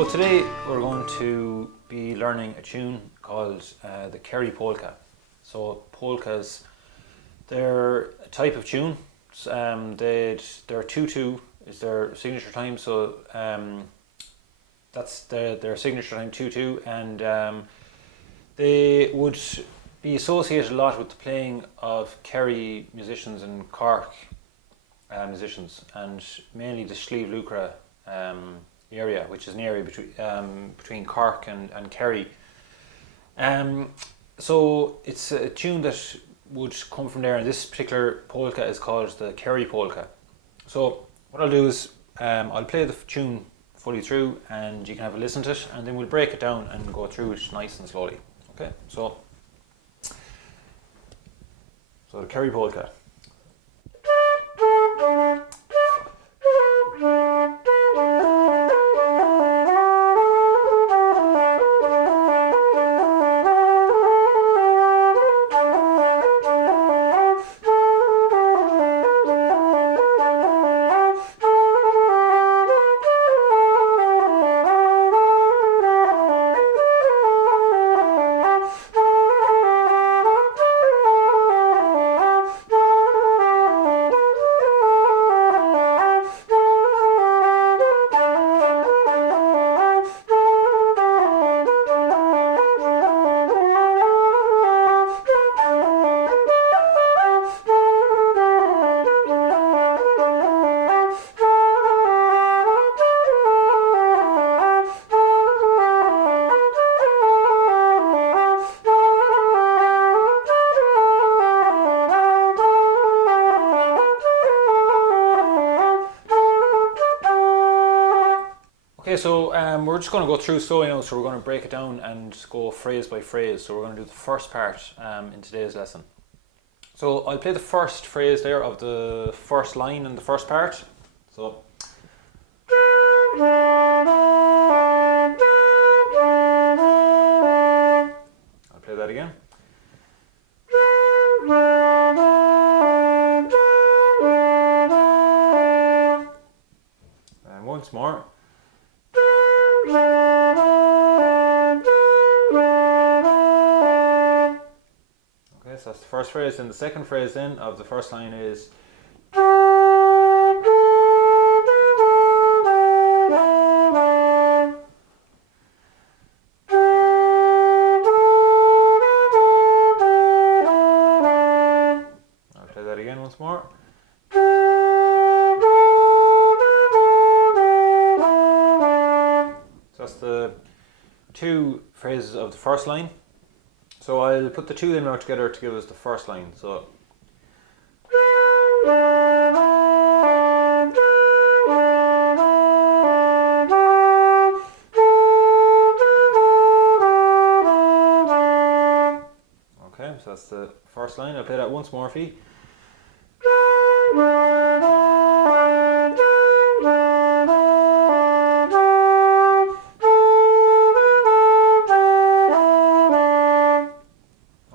So today we're going to be learning a tune called the Kerry Polka. So polkas, they're a type of tune. Their 2/2 is their signature time. So that's their signature time 2/2, and they would be associated a lot with the playing of Kerry musicians and Cork musicians, and mainly the Slieve Lucra area, which is an area between Cork and Kerry. So it's a tune that would come from there, and this particular polka is called the Kerry Polka. So what I'll do is I'll play the tune fully through, and you can have a listen to it, and then we'll break it down and go through it nice and slowly. Okay, so the Kerry Polka. Okay, so we're just going to go through slowly now, so we're going to break it down and go phrase by phrase. So we're going to do the first part in today's lesson. So I'll play the first phrase there of the first line in the first part. So I'll play that again. And once more. Okay, so that's the first phrase. And the second phrase then of the first line is I'll play that again once more. So that's the two phrases of the first line. So I'll put the two of them now together to give us the first line. So okay, so that's the first line. I'll play that once more for you.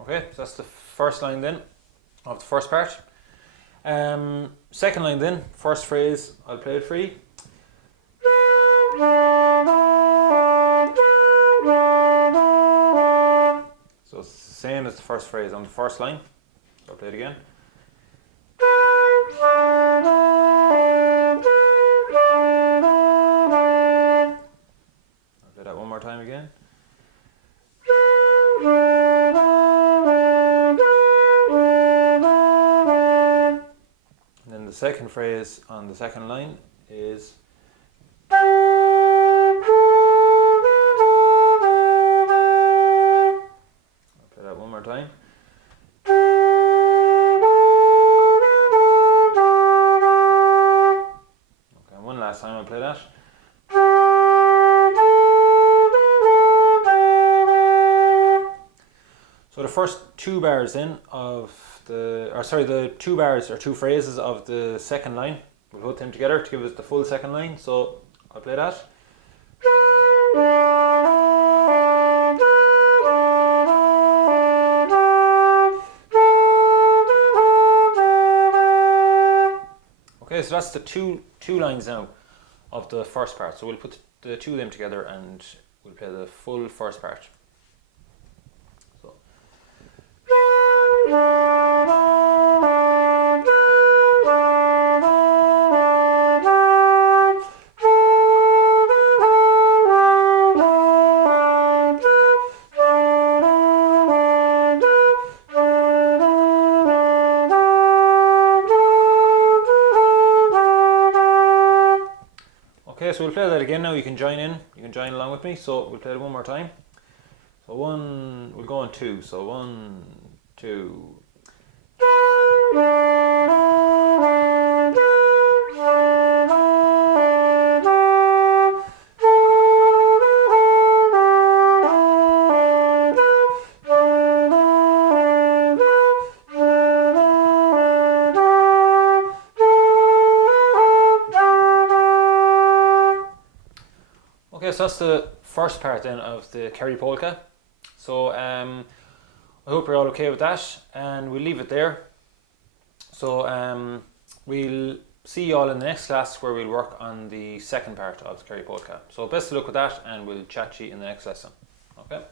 Okay, so that's the first line then of the first part. Second line then, first phrase, I'll play it for you. So it's the same as the first phrase on the first line. So I'll play it again. I'll play that one more time again. And then the second phrase on the second line is I'll play that one more time. Okay, one last time I'll play that. So the first two bars then of the two bars or two phrases of the second line, we'll put them together to give us the full second line. So I'll play that. Okay, so that's the two lines now of the first part. So we'll put the two of them together and we'll play the full first part. So. Okay, so we'll play that again now. You can join in. You can join along with me. So we'll play it one more time. So we'll go on 2. So 1, 2. Okay, so that's the first part then of the Kerry Polka. So I hope you're all okay with that, and we'll leave it there. So we'll see you all in the next class where we'll work on the second part of the Kerry Polka. So best of luck with that, and we'll chat to you in the next lesson. Okay.